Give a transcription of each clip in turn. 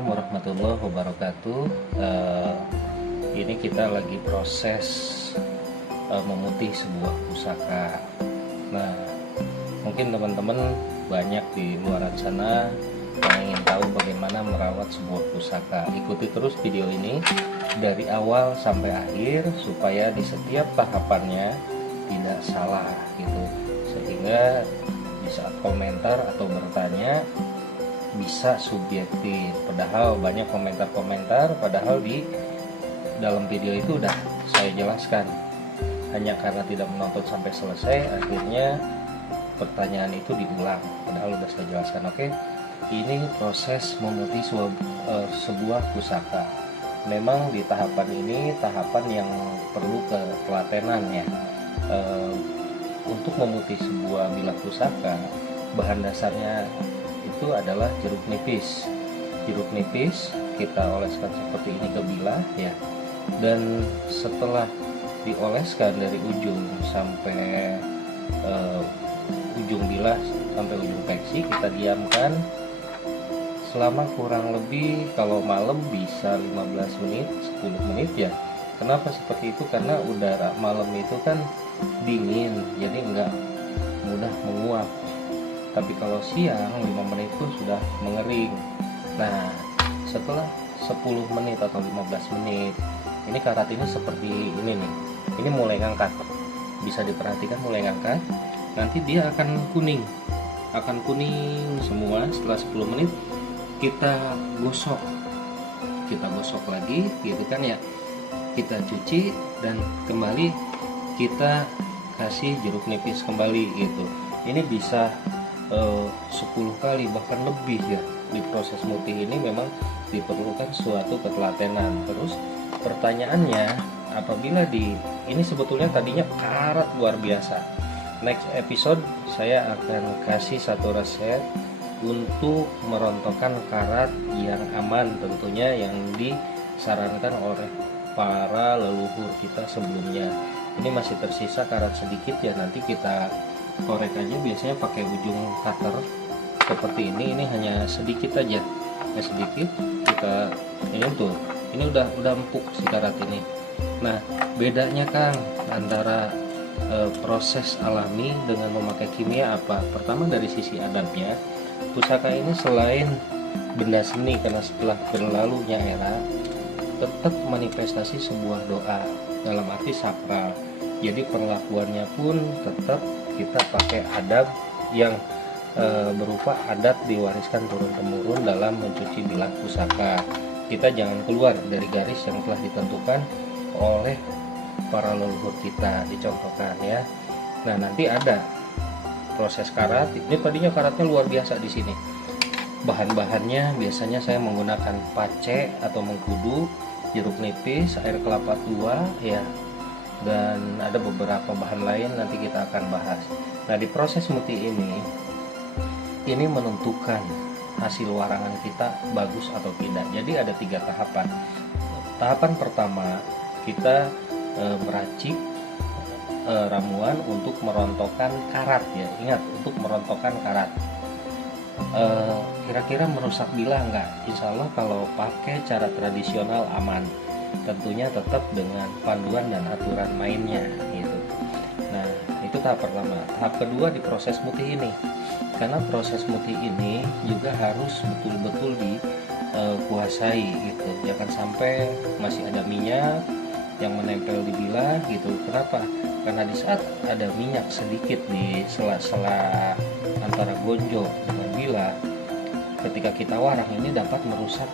Assalamualaikum warahmatullahi wabarakatuh. Ini kita lagi proses memutih sebuah pusaka. Nah, mungkin teman-teman banyak di luar sana yang ingin tahu bagaimana merawat sebuah pusaka. Ikuti terus video ini dari awal sampai akhir supaya di setiap tahapannya tidak salah gitu. Sehingga di saat komentar atau bertanya bisa subjektif, padahal banyak komentar-komentar, padahal di dalam video itu udah saya jelaskan. Hanya karena tidak menonton sampai selesai, akhirnya pertanyaan itu diulang, padahal udah saya jelaskan. Oke, ini proses memutih sebuah pusaka. Memang di tahapan ini tahapan yang perlu ketelatenan ya. Untuk memutih sebuah bilah pusaka, bahan dasarnya itu adalah jeruk nipis. Jeruk nipis kita oleskan seperti ini ke bilah ya, dan setelah dioleskan dari ujung sampai ujung bilah sampai ujung peksi, kita diamkan selama kurang lebih, kalau malam bisa 15 menit 10 menit ya. Kenapa seperti itu? Karena udara malam itu kan dingin, jadi nggak mudah menguap. Tapi kalau siang 5 menit itu sudah mengering. Nah, setelah 10 menit atau 15 menit, ini karat ini seperti ini nih. Ini mulai ngangkat. Bisa diperhatikan mulai ngangkat. Nanti dia akan kuning. Akan kuning semua. Setelah 10 menit kita gosok. Kita gosok lagi gitu kan ya. Kita cuci dan kembali kita kasih jeruk nipis kembali gitu. Ini bisa 10 kali bahkan lebih ya. Di proses mutih ini memang diperlukan suatu ketelatenan. Terus pertanyaannya, apabila ini sebetulnya tadinya karat luar biasa. Next episode saya akan kasih satu resep untuk merontokkan karat yang aman, tentunya yang disarankan oleh para leluhur kita sebelumnya. Ini masih tersisa karat sedikit ya, nanti kita korek aja, biasanya pakai ujung cutter seperti ini hanya sedikit aja ya, sedikit kita ini tuh, ini udah empuk si karat ini. Nah, bedanya Kang antara proses alami dengan memakai kimia apa? Pertama dari sisi adatnya, pusaka ini selain benda seni, karena setelah berlalunya era tetap manifestasi sebuah doa dalam arti sakral. Jadi perlakuannya pun tetap kita pakai adab yang berupa adat diwariskan turun-temurun dalam mencuci bilah pusaka. Kita jangan keluar dari garis yang telah ditentukan oleh para leluhur kita, dicontohkan ya. Nah, nanti ada proses karat. Ini tadinya karatnya luar biasa di sini. Bahan-bahannya biasanya saya menggunakan pace atau mengkudu, jeruk nipis, air kelapa tua ya, dan ada beberapa bahan lain nanti kita akan bahas. Nah, di proses mutih ini menentukan hasil warangan kita bagus atau tidak. Jadi ada 3 tahapan. Tahapan pertama kita meracik ramuan untuk merontokkan karat ya. Ingat, untuk merontokkan karat. Kira-kira merusak bilah enggak? Insya Allah kalau pakai cara tradisional aman. Tentunya tetap dengan panduan dan aturan mainnya gitu. Nah, itu tahap pertama. Tahap kedua di proses mutih ini, karena proses mutih ini juga harus betul-betul dikuasai gitu. Jangan sampai masih ada minyak yang menempel di bilah gitu. Kenapa? Karena di saat ada minyak sedikit di sela-sela antara gonjok dengan bilah, ketika kita warang ini dapat merusak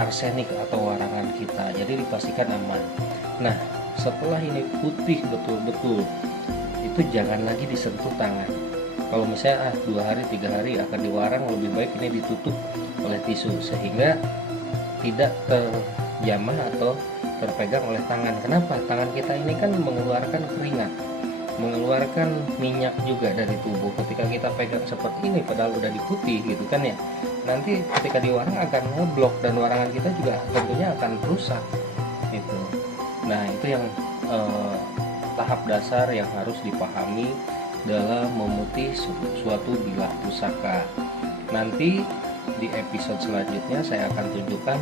arsenik atau warangan kita. Jadi dipastikan aman. Nah, setelah ini putih betul-betul, itu jangan lagi disentuh tangan. Kalau misalnya 2 hari 3 hari akan diwarang, lebih baik ini ditutup oleh tisu sehingga tidak terjamah atau terpegang oleh tangan. Kenapa? Tangan kita ini kan mengeluarkan keringat, mengeluarkan minyak juga dari tubuh. Ketika kita pegang seperti ini padahal udah diputih gitu kan ya, nanti ketika diwarang akan ngeblok dan warangan kita juga tentunya akan rusak gitu. Nah, itu yang tahap dasar yang harus dipahami dalam memutih suatu bilah pusaka. Nanti di episode selanjutnya saya akan tunjukkan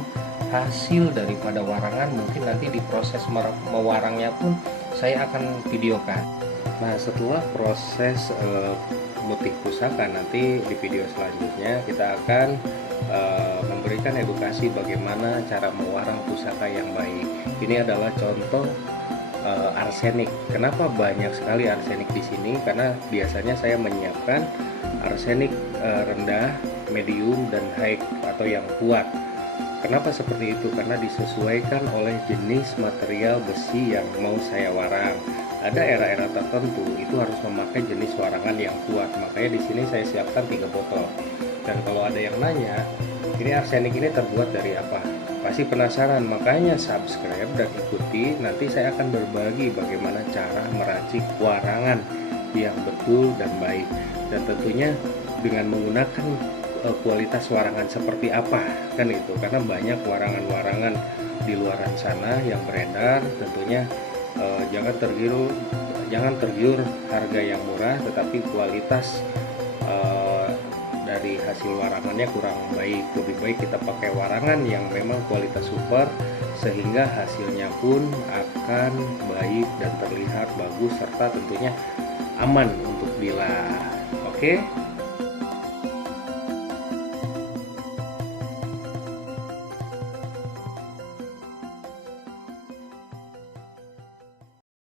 hasil daripada warangan. Mungkin nanti di proses mewarangnya pun saya akan videokan. Nah, setelah proses motif pusaka, nanti di video selanjutnya kita akan memberikan edukasi bagaimana cara mewarang pusaka yang baik. Ini adalah contoh arsenik. Kenapa banyak sekali arsenik di sini? Karena biasanya saya menyiapkan arsenik rendah, medium, dan high atau yang kuat. Kenapa seperti itu? Karena disesuaikan oleh jenis material besi yang mau saya warang. Ada era-era tertentu itu harus memakai jenis warangan yang kuat. Makanya di sini saya siapkan 3 botol. Dan kalau ada yang nanya, ini arsenik ini terbuat dari apa? Pasti penasaran, makanya subscribe dan ikuti. Nanti saya akan berbagi bagaimana cara meracik warangan yang betul dan baik, dan tentunya dengan menggunakan kualitas warangan seperti apa, kan itu. Karena banyak warangan-warangan di luar sana yang beredar. Tentunya jangan tergiur harga yang murah, tetapi kualitas dari hasil warangannya kurang baik. Lebih baik kita pakai warangan yang memang kualitas super, sehingga hasilnya pun akan baik dan terlihat bagus, serta tentunya aman untuk dilah. Oke.